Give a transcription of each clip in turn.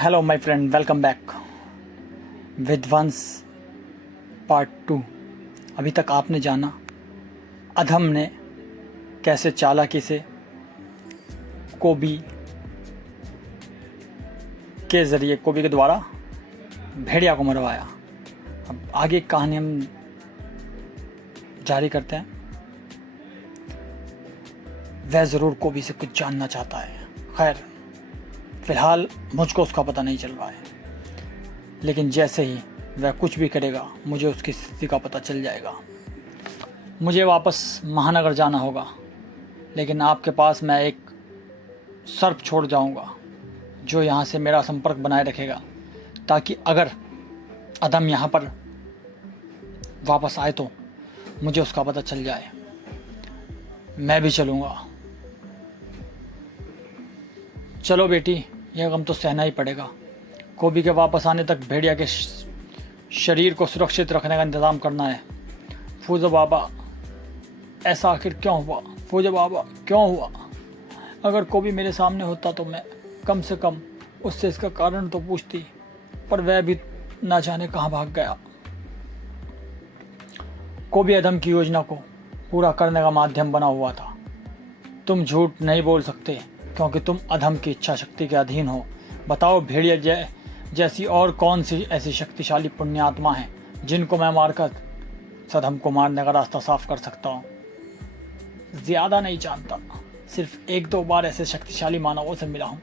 Hello my friend, welcome back. विध्वंस part 2। अभी तक आपने जाना अधम ने कैसे चालाकी से कोबी के द्वारा भेड़िया को मरवाया। अब आगे की कहानी हम जारी करते हैं। वह ज़रूर कोबी से कुछ जानना चाहता है। खैर, फिलहाल मुझको उसका पता नहीं चल रहा है, लेकिन जैसे ही वह कुछ भी करेगा मुझे उसकी स्थिति का पता चल जाएगा। मुझे वापस महानगर जाना होगा, लेकिन आपके पास मैं एक सर्प छोड़ जाऊंगा जो यहाँ से मेरा संपर्क बनाए रखेगा, ताकि अगर अदम यहाँ पर वापस आए तो मुझे उसका पता चल जाए। मैं भी चलूँगा। चलो बेटी, यह गम तो सहना ही पड़ेगा। कोबी के वापस आने तक भेड़िया के शरीर को सुरक्षित रखने का इंतज़ाम करना है। फूजो बाबा, ऐसा आखिर क्यों हुआ? फूजो बाबा, क्यों हुआ? अगर कोबी मेरे सामने होता तो मैं कम से कम उससे इसका कारण तो पूछती, पर वह भी ना जाने कहाँ भाग गया। कोबी अदम की योजना को पूरा करने का माध्यम बना हुआ था। तुम झूठ नहीं बोल सकते, क्योंकि तुम अधम की इच्छा शक्ति के अधीन हो। बताओ, भेड़िया जैसी और कौन सी ऐसी शक्तिशाली पुण्यात्मा है जिनको मैं मारकर सदम को मारने का रास्ता साफ कर सकता हूँ? ज़्यादा नहीं जानता, सिर्फ एक दो बार ऐसे शक्तिशाली मानवों से मिला हूँ।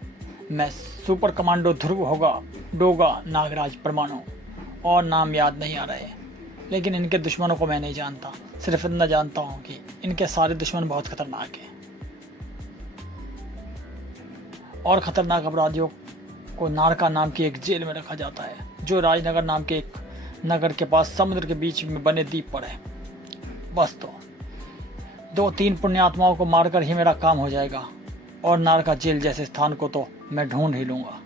मैं सुपर कमांडो ध्रुव होगा, डोगा, नागराज, परमाणु और नाम याद नहीं आ रहे, लेकिन इनके दुश्मनों को मैं नहीं जानता। सिर्फ इतना जानता हूँ कि इनके सारे दुश्मन बहुत खतरनाक हैं और ख़तरनाक अपराधियों को नारका नाम की एक जेल में रखा जाता है, जो राजनगर नाम के एक नगर के पास समुद्र के बीच में बने द्वीप पर है। बस तो 2-3 पुण्यात्माओं को मारकर ही मेरा काम हो जाएगा, और नारका जेल जैसे स्थान को तो मैं ढूंढ ही लूँगा।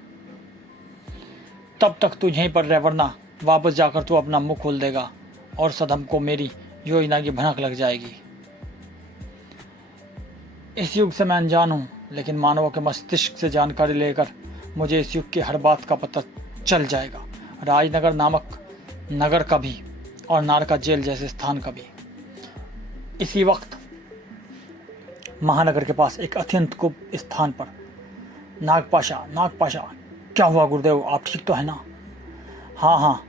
तब तक तू यहीं पर रह, वरना वापस जाकर तू अपना मुंह खोल देगा और सदम को मेरी योजना की भनक लग जाएगी। इस युग से मैं अनजान हूँ, लेकिन मानवों के मस्तिष्क से जानकारी लेकर मुझे इस युग की हर बात का पता चल जाएगा, राजनगर नामक नगर का भी और नारका जेल जैसे स्थान का भी। इसी वक्त महानगर के पास एक अत्यंत गुप्त स्थान पर नागपाशा, क्या हुआ गुरुदेव, आप ठीक तो है ना? हाँ,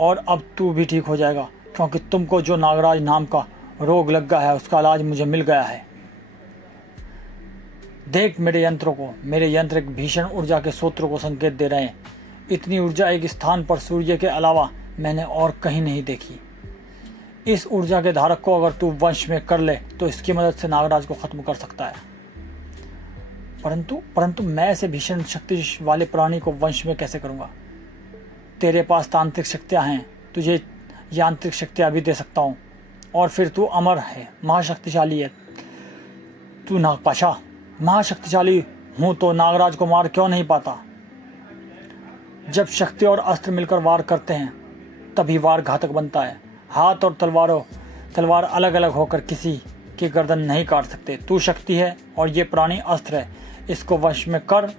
और अब तू भी ठीक हो जाएगा, क्योंकि तुमको जो नागराज नाम का रोग लग गया है उसका इलाज मुझे मिल गया है। देख मेरे यंत्र एक भीषण ऊर्जा के स्रोत को संकेत दे रहे हैं। इतनी ऊर्जा एक स्थान पर सूर्य के अलावा मैंने और कहीं नहीं देखी। इस ऊर्जा के धारक को अगर तू वंश में कर ले तो इसकी मदद से नागराज को खत्म कर सकता है। परंतु मैं ऐसे भीषण शक्ति वाले प्राणी को वंश में कैसे करूँगा? तेरे पास तांत्रिक शक्तियाँ हैं, तुझे यांत्रिक शक्तियाँ भी दे सकता हूँ, और फिर तू अमर है, महाशक्तिशाली है। तू नागपाशा, महाशक्तिशाली हूँ तो नागराज को मार क्यों नहीं पाता? जब शक्ति और अस्त्र मिलकर वार करते हैं तभी वार घातक बनता है। हाथ और तलवार अलग अलग होकर किसी की गर्दन नहीं काट सकते। तू शक्ति है और ये प्राणी अस्त्र है। इसको वश में कर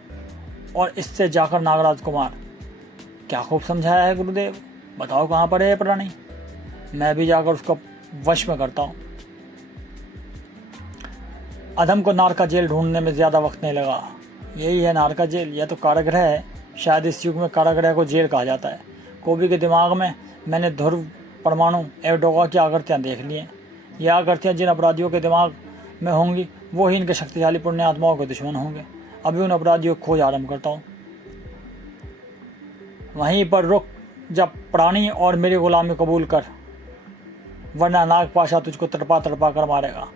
और इससे जाकर नागराज को मार। क्या खूब समझाया है गुरुदेव। बताओ कहाँ पर है ये प्राणी, मैं भी जाकर उसको वश में करता हूँ। अधम को नारका जेल ढूंढने में ज़्यादा वक्त नहीं लगा। यही है नारका जेल, यह तो कारागृह है। शायद इस युग में कारागृह को जेल कहा जाता है। कोबी के दिमाग में मैंने ध्रुव, परमाणु एवं डोगा की आकृतियाँ देख ली हैं। ये आकृतियाँ जिन अपराधियों के दिमाग में होंगी वो ही इनके शक्तिशाली पुण्यात्माओं के दुश्मन होंगे। अभी उन अपराधियों को खोज आरम्भ करता हूँ। वहीं पर रुक, जब प्राणी और मेरी गुलामी कबूल कर, वरना नागपाशा तुझको तड़पा कर मारेगा।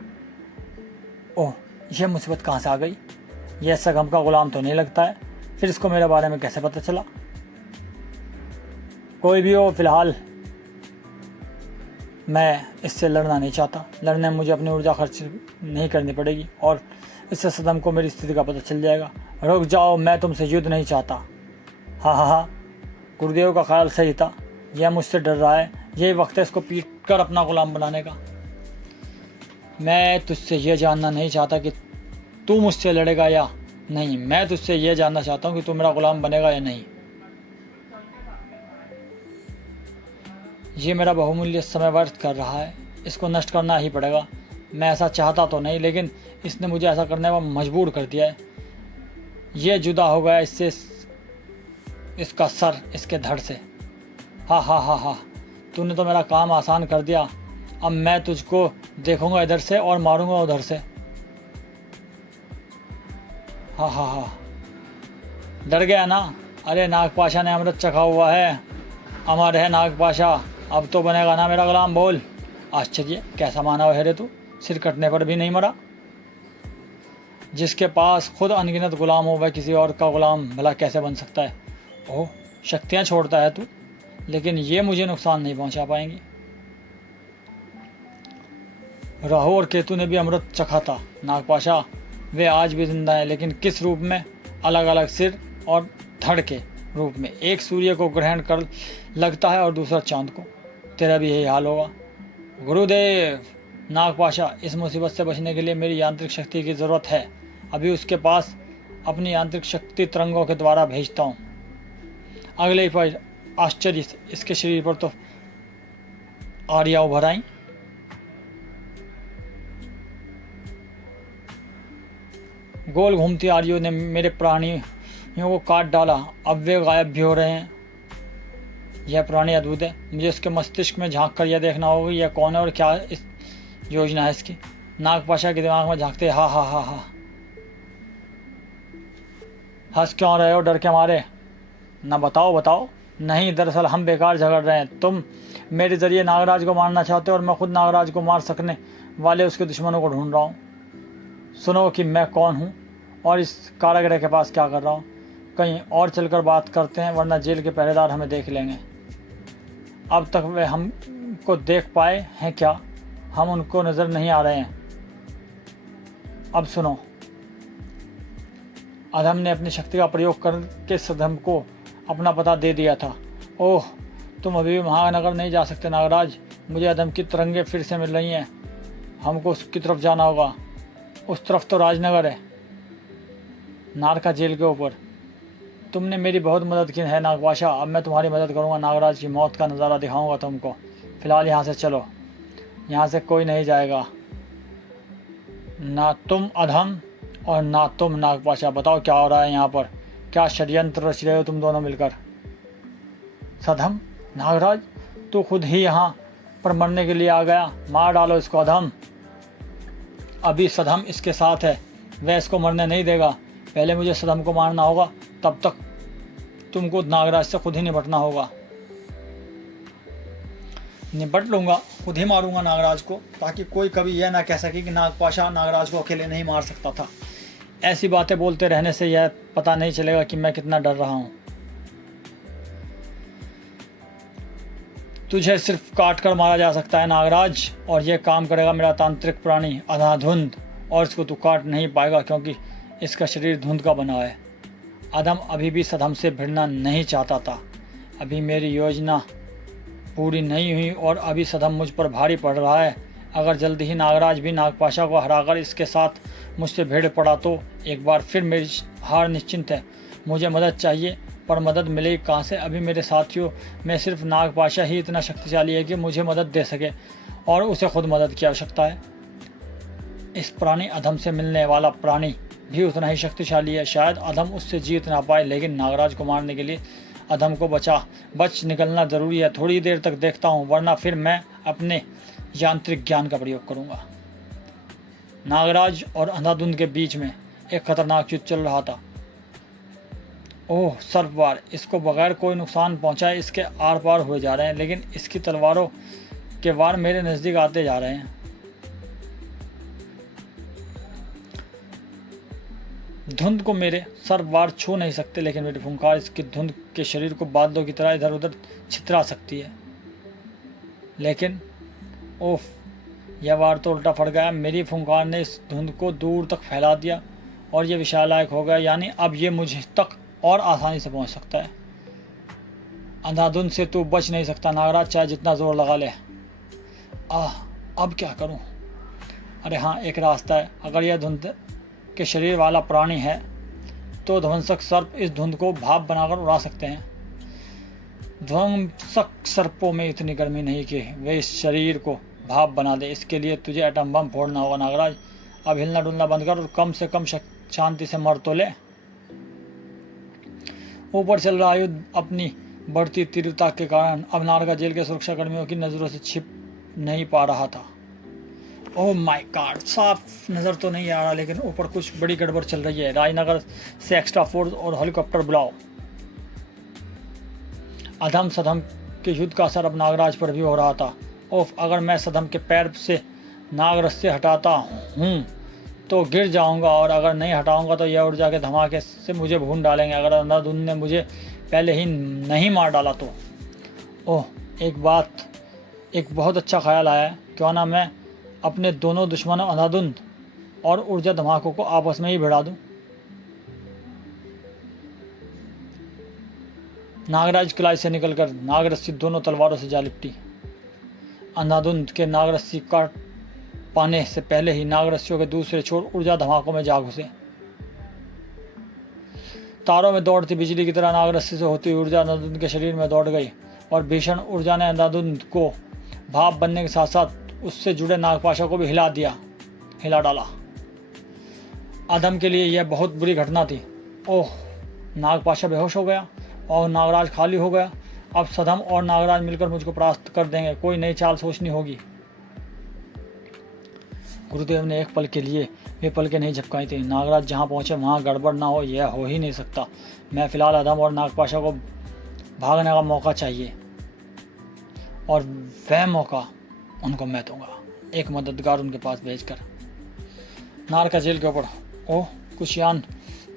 ओह, यह मुसीबत कहाँ से आ गई? यह सगम का गुलाम तो नहीं लगता है, फिर इसको मेरे बारे में कैसे पता चला? कोई भी हो, फिलहाल मैं इससे लड़ना नहीं चाहता। लड़ने में मुझे अपनी ऊर्जा खर्च नहीं करनी पड़ेगी और इससे सदम को मेरी स्थिति का पता चल जाएगा। रुक जाओ, मैं तुमसे युद्ध नहीं चाहता। हाँ, गुरुदेव का ख्याल सही था। यह मुझसे डर रहा है। यही वक्त है इसको पीट कर अपना गुलाम बनाने का। मैं तुझसे यह जानना नहीं चाहता कि तू मुझसे लड़ेगा या नहीं, मैं तुझसे यह जानना चाहता हूँ कि तू मेरा गुलाम बनेगा या नहीं। ये मेरा बहुमूल्य समय व्यर्थ कर रहा है, इसको नष्ट करना ही पड़ेगा। मैं ऐसा चाहता तो नहीं, लेकिन इसने मुझे ऐसा करने में मजबूर कर दिया है। ये जुदा हो गया इससे, इसका सर इसके धड़ से। हा हा हा हा, तूने तो मेरा काम आसान कर दिया। अब मैं तुझको देखूंगा इधर से और मारूंगा उधर से। हा हा हा, डर गया ना? अरे नागपाशा ने अमृत चखा हुआ है, अमर है नागपाशा, अब तो बनेगा ना मेरा गुलाम। बोल। आश्चर्य, कैसा मानव है रे तू, सिर कटने पर भी नहीं मरा। जिसके पास खुद अनगिनत गुलाम हो वह किसी और का गुलाम भला कैसे बन सकता है? ओह, शक्तियाँ छोड़ता है तू, लेकिन ये मुझे नुकसान नहीं पहुंचा पाएंगी। राहु और केतु ने भी अमृत चखा था नागपाशा, वे आज भी जिंदा है, लेकिन किस रूप में? अलग अलग सिर और धड़ के रूप में। एक सूर्य को ग्रहण कर लगता है और दूसरा चांद को। तेरा भी यही हाल होगा। गुरुदेव, नागपाशा, इस मुसीबत से बचने के लिए मेरी यांत्रिक शक्ति की ज़रूरत है। अभी उसके पास अपनी यांत्रिक शक्ति तरंगों के द्वारा भेजता हूँ। अगले ही पल आश्चर्य से इसके शरीर पर तो आरियाँ उभर आई। गोल घूमती आरियों ने मेरे प्राणियों को काट डाला, अब वे गायब भी हो रहे हैं। यह प्राणी अद्भुत है, मुझे इसके मस्तिष्क में झांक कर यह देखना होगा यह कौन है और क्या इस योजना है इसकी। नागपाशा के दिमाग में झांकते, हा हा हा हा, हंस क्यों रहे हो डर के मारे? ना बताओ बताओ। नहीं, दरअसल हम बेकार झगड़ रहे हैं। तुम मेरे जरिए नागराज को मारना चाहते हो और मैं खुद नागराज को मार सकने वाले उसके दुश्मनों को ढूंढ रहा हूँ। सुनो कि मैं कौन हूँ और इस कारागृह के पास क्या कर रहा हूँ। कहीं और चलकर बात करते हैं, वरना जेल के पहरेदार हमें देख लेंगे। अब तक वे हमको देख पाए हैं क्या? हम उनको नज़र नहीं आ रहे हैं। अब सुनो, अधम ने अपनी शक्ति का प्रयोग करके सधम को अपना पता दे दिया था। ओह, तुम अभी भी महानगर नहीं जा सकते नागराज। मुझे अधम की तरंगे फिर से मिल रही हैं। हमको उसकी तरफ जाना होगा। उस तरफ तो राजनगर है, नारका जेल के ऊपर। तुमने मेरी बहुत मदद की है नागपाशा, अब मैं तुम्हारी मदद करूंगा। नागराज की मौत का नज़ारा दिखाऊंगा तुमको। फिलहाल यहाँ से चलो, यहाँ से कोई नहीं जाएगा, ना तुम अधम और ना तुम नागपाशा। बताओ क्या हो रहा है यहाँ पर? क्या षड्यंत्र रच रहे हो तुम दोनों मिलकर? सधम, नागराज, तू खुद ही यहाँ पर मरने के लिए आ गया। मार डालो इसको अधम। अभी सधम इसके साथ है, वह इसको मरने नहीं देगा। पहले मुझे सधम को मारना होगा, तब तक तुमको नागराज से खुद ही निपटना होगा। निपट लूँगा, खुद ही मारूंगा नागराज को, ताकि कोई कभी यह ना कह सके कि नागपाशा नागराज को अकेले नहीं मार सकता था। ऐसी बातें बोलते रहने से यह पता नहीं चलेगा कि मैं कितना डर रहा हूँ। तुझे सिर्फ काट कर मारा जा सकता है नागराज, और यह काम करेगा मेरा तांत्रिक प्राणी अंधाधुंध, और इसको तू काट नहीं पाएगा क्योंकि इसका शरीर धुंध का बना है। अधम अभी भी सधम से भिड़ना नहीं चाहता था। अभी मेरी योजना पूरी नहीं हुई और अभी सधम मुझ पर भारी पड़ रहा है। अगर जल्दी ही नागराज भी नागपाशा को हराकर इसके साथ मुझसे भिड़ पड़ा तो एक बार फिर मेरी हार निश्चिंत है। मुझे मदद चाहिए, पर मदद मिलेगी कहाँ से? अभी मेरे साथियों में सिर्फ नागपाशा ही इतना शक्तिशाली है कि मुझे मदद दे सके, और उसे खुद मदद की आवश्यकता है। इस प्राणी अधम से मिलने वाला प्राणी भी उतना ही शक्तिशाली है। शायद अधम उससे जीत ना पाए, लेकिन नागराज को मारने के लिए अधम को बच निकलना ज़रूरी है। थोड़ी देर तक देखता हूँ, वरना फिर मैं अपने यांत्रिक ज्ञान का प्रयोग करूँगा। नागराज और अंधाधुंध के बीच में एक खतरनाक युद्ध चल रहा था। ओह, सर्पवार, इसको बगैर कोई नुकसान पहुंचाए इसके आर पार हुए जा रहे हैं, लेकिन इसकी तलवारों के वार मेरे नज़दीक आते जा रहे हैं। धुंध को मेरे सर्पवार छू नहीं सकते, लेकिन मेरी फुंकार इसकी धुंध के शरीर को बादलों की तरह इधर उधर छितरा सकती है। लेकिन ओह, यह वार तो उल्टा फट गया। मेरी फुंकार ने इस धुंध को दूर तक फैला दिया और यह विशालायक हो गया, यानी अब ये मुझ तक और आसानी से पहुंच सकता है। अंधाधुंध से तू बच नहीं सकता नागराज, चाहे जितना जोर लगा ले। अब क्या करूं? अरे हाँ, एक रास्ता है। अगर यह धुंध के शरीर वाला प्राणी है तो ध्वंसक सर्प इस धुंध को भाप बनाकर उड़ा सकते हैं। ध्वंसक सर्पों में इतनी गर्मी नहीं कि वे इस शरीर को भाप बना दे। इसके लिए तुझे एटम बम फोड़ना होगा नागराज। अब हिलना डुलना बंद कर और कम से कम शांति से मर तो ले। ऊपर चल रहा युद्ध अपनी बढ़ती तीव्रता के कारण अब नारगा जेल के सुरक्षा कर्मियों की नजरों से छिप नहीं पा रहा था। ओह माय गॉड, साफ नजर तो नहीं आ रहा, लेकिन ऊपर कुछ बड़ी गड़बड़ चल रही है। राजनगर से एक्स्ट्रा फोर्स और हेलीकॉप्टर बुलाओ। अधम सधम के युद्ध का असर अब नागराज पर भी हो रहा था। ओफ, अगर मैं सधम के पैर से नागरस्सी हटाता हूँ तो गिर जाऊंगा, और अगर नहीं हटाऊंगा तो यह ऊर्जा के धमाके से मुझे भून डालेंगे। अगर अंधाधुंध ने मुझे पहले ही नहीं मार डाला तो। ओह, एक बहुत अच्छा ख्याल आया है। क्यों ना मैं अपने दोनों दुश्मनों अंधाधुंध और ऊर्जा धमाकों को आपस में ही भिड़ा दूं। नागराज किला से निकलकर नागरस्सी दोनों तलवारों से जा लिपटी। अंधाधुंध के नागरस्सी काट पाने से पहले ही नागरस्सियों के दूसरे छोर ऊर्जा धमाकों में जा घुसे। तारों में दौड़ती बिजली की तरह नागरस्सी से होती ऊर्जा अंधाधुंध के शरीर में दौड़ गई, और भीषण ऊर्जा ने अंधाधुंध को भाप बनने के साथ साथ उससे जुड़े नागपाशा को भी हिला डाला। आदम के लिए यह बहुत बुरी घटना थी। ओह, नागपाशा बेहोश हो गया और नागराज खाली हो गया। अब सधम और नागराज मिलकर मुझको परास्त कर देंगे। कोई नई चाल सोचनी होगी। गुरुदेव ने एक पल के लिए वे पलकें नहीं झपकाई थी। नागराज जहाँ पहुँचे वहाँ गड़बड़ ना हो, यह हो ही नहीं सकता। मैं फिलहाल अधम और नागपाशा को भागने का मौका चाहिए, और वह मौका उनको मैं दूंगा, एक मददगार उनके पास भेजकर। नार का जेल के ऊपर। ओह, कुछ यान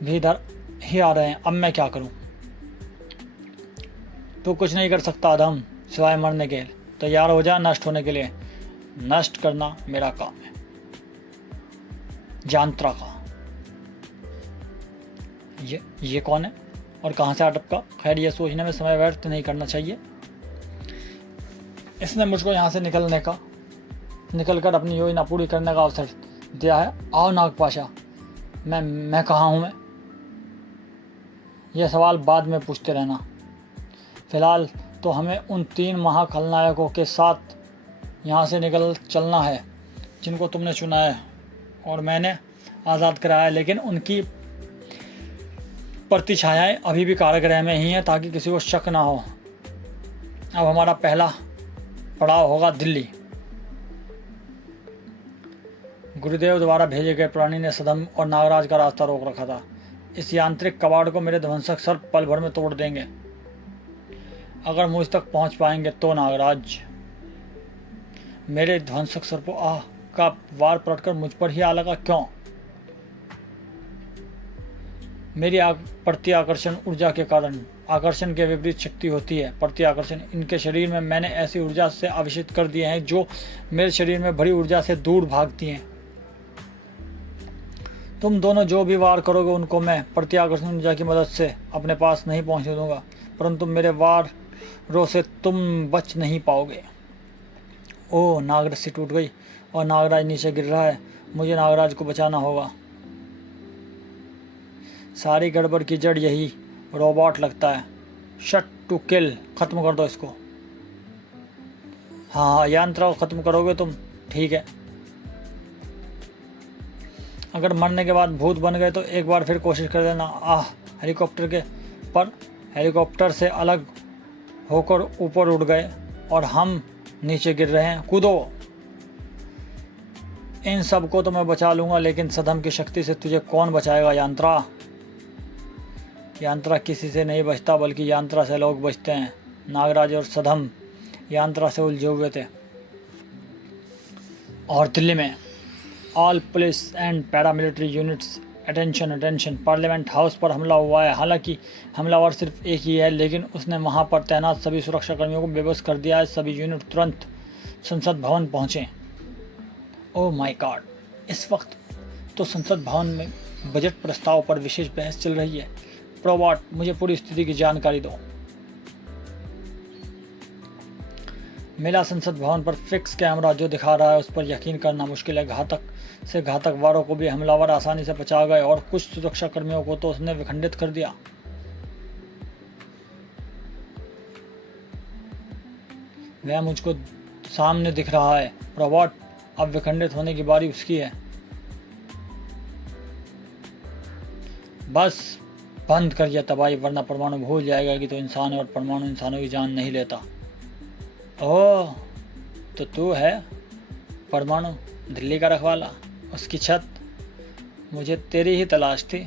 भी इधर ही आ रहे हैं। अब मैं क्या करूं? तू कुछ नहीं कर सकता अधम, सिवाय मरने के। तैयार हो जा नष्ट होने के लिए। नष्ट करना मेरा काम है, जानत्रा का। ये कौन है और कहां से अटपका? खैर, यह सोचने में समय व्यर्थ नहीं करना चाहिए। इसने मुझको यहाँ से निकलकर अपनी योजना पूरी करने का अवसर दिया है। आओ नागपाशा। मैं कहाँ हूँ? मैं यह सवाल बाद में पूछते रहना। फिलहाल तो हमें उन 3 महाखलनायकों के साथ यहाँ से चलना है जिनको तुमने चुना है और मैंने आज़ाद कराया, लेकिन उनकी प्रतिछायाएं अभी भी कारागृह में ही हैं, ताकि किसी को शक ना हो। अब हमारा पहला पड़ाव होगा दिल्ली। गुरुदेव द्वारा भेजे गए प्राणी ने सधम और नागराज का रास्ता रोक रखा था। इस यांत्रिक कबाड़ को मेरे ध्वंसक सर्प पल भर में तोड़ देंगे। अगर मुझ तक पहुंच पाएंगे तो नागराज। मेरे ध्वंसक सर्पों का वार पलटकर मुझ पर ही आ लगा क्यों? मेरी प्रति आकर्षण ऊर्जा के कारण। आकर्षण के विपरीत शक्ति होती है प्रति आकर्षण। इनके शरीर में मैंने ऐसी ऊर्जा से आवेशित कर दिए हैं जो मेरे शरीर में भरी ऊर्जा से दूर भागती हैं। तुम दोनों जो भी वार करोगे उनको मैं प्रति आकर्षण ऊर्जा की मदद से अपने पास नहीं पहुंचने दूंगा, परंतु मेरे वारों से तुम बच नहीं पाओगे। ओह, नागरस्सी टूट गई और नागराज नीचे गिर रहा है। मुझे नागराज को बचाना होगा। सारी गड़बड़ की जड़ यही रोबोट लगता है। शट टू किल, खत्म कर दो इसको। हाँ, यंत्र को खत्म करोगे तुम, ठीक है। अगर मरने के बाद भूत बन गए तो एक बार फिर कोशिश कर देना। हेलीकॉप्टर से अलग होकर ऊपर उड़ गए और हम नीचे गिर रहे हैं। कूदो। इन सब को तो मैं बचा लूंगा, लेकिन सधम की शक्ति से तुझे कौन बचाएगा यांत्रा? यांत्रा किसी से नहीं बचता, बल्कि यांत्रा से लोग बचते हैं। नागराज और सधम यांत्रा से उलझे हुए थे। और दिल्ली में all police and paramilitary units attention, parliament house पर हमला हुआ है। हालांकि हमलावर सिर्फ एक ही है, लेकिन उसने वहां पर तैनात सभी सुरक्षा कर्मियों को बेबस कर दिया है। सभी यूनिट तुरंत संसद भवन पहुंचे। ओह माय गॉड, इस वक्त तो संसद भवन में बजट प्रस्ताव पर विशेष बहस चल रही है। प्रोबॉट, मुझे पूरी स्थिति की जानकारी दो। मिला संसद भवन पर फिक्स कैमरा जो दिखा रहा है उस पर यकीन करना मुश्किल है। घातक से घातक वारों को भी हमलावर आसानी से बचा गए और कुछ सुरक्षा कर्मियों को तो उसने विखंडित कर दिया। वह मुझको सामने दिख रहा है। रोबोट, अब विखंडित होने की बारी उसकी है। बस बंद कर यह तबाही, वरना परमाणु भूल जाएगा कि तो इंसान है और परमाणु इंसानों की जान नहीं लेता। ओह, तो तू है परमाणु, दिल्ली का रखवाला, उसकी छत। मुझे तेरी ही तलाश थी,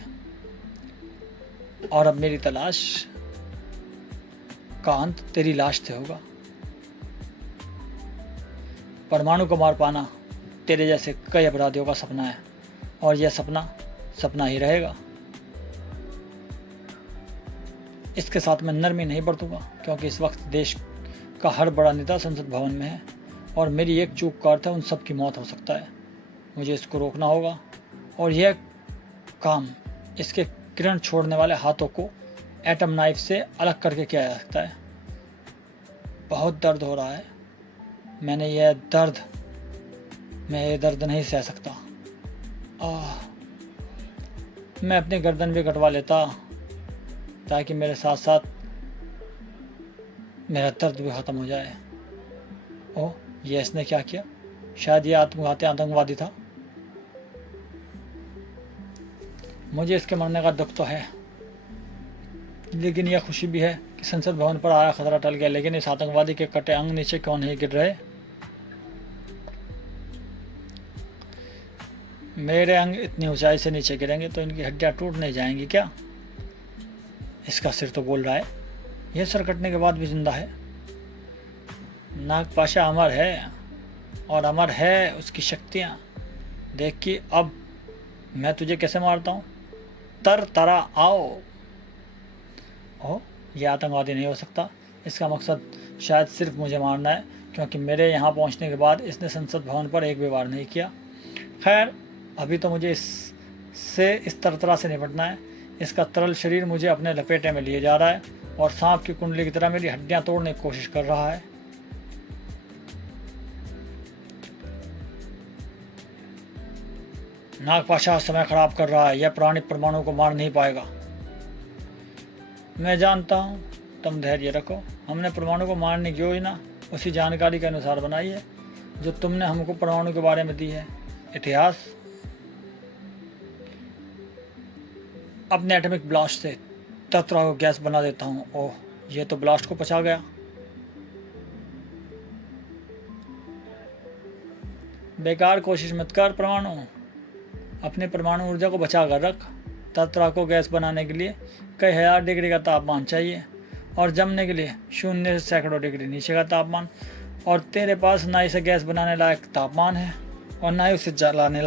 और अब मेरी तलाश का अंत तेरी लाश से होगा। परमाणु को मार पाना तेरे जैसे कई अपराधियों का सपना है, और यह सपना सपना ही रहेगा। इसके साथ मैं नरमी नहीं बरतूंगा, क्योंकि इस वक्त देश का हर बड़ा नेता संसद भवन में है, और मेरी एक चूक का अर्थ है उन सब की मौत हो सकता है। मुझे इसको रोकना होगा, और यह काम इसके किरण छोड़ने वाले हाथों को एटम नाइफ से अलग करके किया जा सकता है। बहुत दर्द हो रहा है, मैं ये दर्द नहीं सह सकता। मैं अपनी गर्दन भी कटवा लेता, ताकि मेरे साथ साथ मेरा दर्द भी ख़त्म हो जाए। ओह, ये इसने क्या किया? शायद ये आत्मघाती आतंकवादी था। मुझे इसके मरने का दुख तो है, लेकिन यह खुशी भी है कि संसद भवन पर आया खतरा टल गया। लेकिन इस आतंकवादी के कटे अंग नीचे क्यों नहीं गिर रहे? मेरे अंग इतनी ऊंचाई से नीचे गिरेंगे तो इनकी हड्डियां टूट नहीं जाएंगी क्या? इसका सिर तो बोल रहा है, यह सर कटने के बाद भी जिंदा है। नागपाशा अमर है, और अमर है उसकी शक्तियां। देख कि अब मैं तुझे कैसे मारता हूँ। तरा आओ। ओह, यह आतंकवादी नहीं हो सकता। इसका मकसद शायद सिर्फ मुझे मारना है, क्योंकि मेरे यहाँ पहुँचने के बाद इसने संसद भवन पर एक भी वार नहीं किया। खैर, अभी तो मुझे इससे इस तरह से निपटना है। इसका तरल शरीर मुझे अपने लपेटे में लिए जा रहा है, और सांप की कुंडली की तरह मेरी हड्डियां तोड़ने की कोशिश कर रहा है। नागपाशा समय खराब कर रहा है। यह प्राणी परमाणु को मार नहीं पाएगा। मैं जानता हूँ, तुम धैर्य रखो। हमने परमाणु को मारने की योजना उसी जानकारी के अनुसार बनाई है जो तुमने हमको परमाणु के बारे में दी है। इतिहास अपने एटॉमिक ब्लास्ट से तत्व को गैस बना देता हूँ। ओह, ये तो ब्लास्ट को पचा गया। बेकार कोशिश मत कर परमाणु, अपने परमाणु ऊर्जा को बचा कर रख। तत्व को गैस बनाने के लिए कई हजार डिग्री का तापमान चाहिए, और जमने के लिए 0 से सैकड़ों डिग्री नीचे का तापमान। और तेरे पास ना इसे गैस बनाने लायक तापमान है, और ना ही उसे जमाने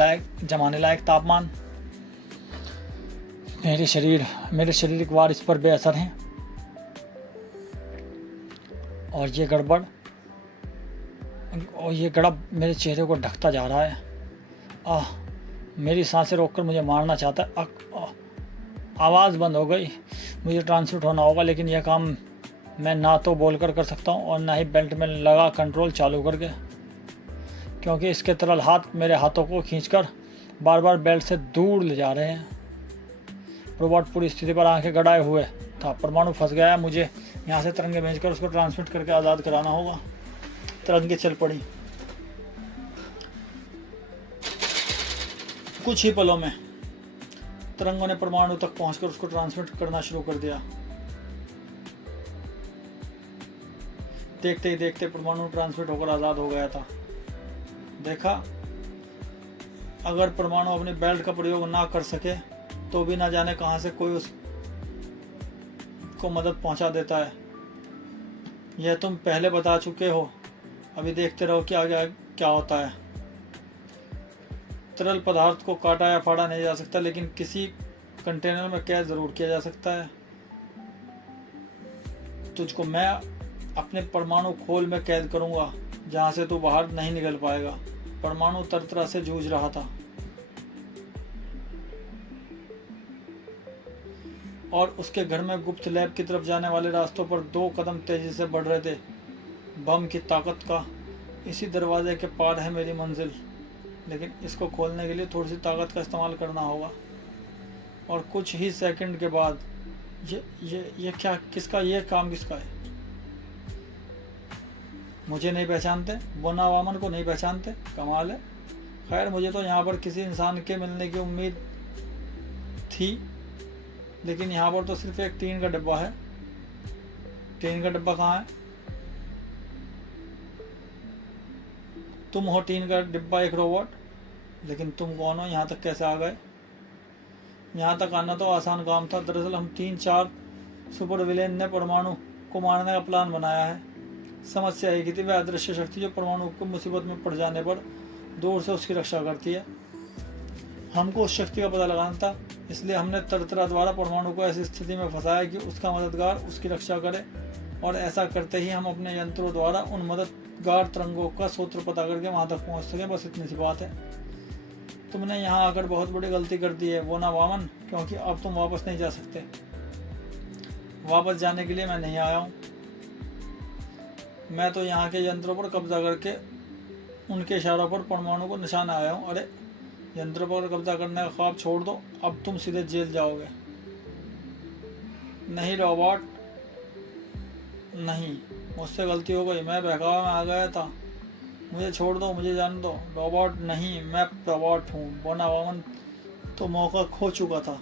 लायक तापमान। मेरे शारीरिक वार इस पर बेअसर हैं, और ये गड़ब मेरे चेहरे को ढकता जा रहा है। मेरी सांसें रोककर मुझे मारना चाहता है। आवाज़ बंद हो गई। मुझे ट्रांसमिट होना होगा, लेकिन यह काम मैं ना तो बोलकर कर सकता हूँ, और ना ही बेल्ट में लगा कंट्रोल चालू करके, क्योंकि इसके तरल हाथ मेरे हाथों को खींचकर बार बार बेल्ट से दूर ले जा रहे हैं। रोबोट पूरी स्थिति पर आंखें गड़ाए हुए था। परमाणु फंस गया है। मुझे यहाँ से तरंगे भेजकर उसको ट्रांसमिट करके आज़ाद कराना होगा। तरंगे चल पड़ी। कुछ ही पलों में तरंगों ने परमाणु तक पहुंचकर उसको ट्रांसमिट करना शुरू कर दिया। देखते ही देखते परमाणु ट्रांसमिट होकर आज़ाद हो गया था। देखा, अगर परमाणु अपनी बेल्ट का प्रयोग ना कर सके तो भी ना जाने कहां से कोई उसको मदद पहुंचा देता है। यह तुम पहले बता चुके हो, अभी देखते रहो कि आगे क्या होता है। तरल पदार्थ को काटा या फाड़ा नहीं जा सकता, लेकिन किसी कंटेनर में कैद जरूर किया जा सकता है। तुझको मैं अपने परमाणु खोल में कैद करूंगा, जहां से तू बाहर नहीं निकल पाएगा। परमाणु तरह से जूझ रहा था, और उसके घर में गुप्त लैब की तरफ जाने वाले रास्तों पर 2 कदम तेजी से बढ़ रहे थे। बम की ताकत का इसी दरवाजे के पार है मेरी मंजिल, लेकिन इसको खोलने के लिए थोड़ी सी ताकत का इस्तेमाल करना होगा। और कुछ ही सेकंड के बाद ये क्या, किसका, ये काम किसका है? मुझे नहीं पहचानते, बोना वामन को नहीं पहचानते, कमाल है। खैर मुझे तो यहाँ पर किसी इंसान के मिलने की उम्मीद थी, लेकिन यहाँ पर तो सिर्फ एक टीन का डिब्बा है। टीन का डिब्बा कहाँ है? तुम हो टीन का डिब्बा, एक रोबोट, लेकिन तुम कौन हो? यहाँ तक कैसे आ गए? यहाँ तक आना तो आसान काम था। दरअसल हम 3-4 सुपर विलेन ने परमाणु को मारने का प्लान बनाया है। समस्या एक ही थी, वह अदृश्य शक्ति जो परमाणु को मुसीबत में पड़ जाने पर दूर से उसकी रक्षा करती है। हमको उस शक्ति का पता लगाना था, इसलिए हमने तरतरा द्वारा परमाणु को ऐसी स्थिति में फंसाया कि उसका मददगार उसकी रक्षा करे, और ऐसा करते ही हम अपने यंत्रों द्वारा उन मददगार तरंगों का सूत्र पता करके वहां तक पहुंच सके। बस इतनी सी बात है। तुमने यहाँ आकर बहुत बड़ी गलती कर दी है बोना वामन, क्योंकि अब तुम वापस नहीं जा सकते। वापस जाने के लिए मैं नहीं आया हूँ। मैं तो यहाँ के यंत्रों पर कब्जा करके उनके इशारों पर परमाणु को निशाना आया हूँ। अरे, यंत्रों पर कब्जा करने का ख्वाब छोड़ दो, अब तुम सीधे जेल जाओगे। नहीं रोबोट, नहीं, मुझसे गलती हो गई, मैं बहकावा में आ गया था, मुझे छोड़ दो, मुझे जाने दो। रोबोट नहीं, मैं रोबोट हूँ। बोना वामन तो मौका खो चुका था,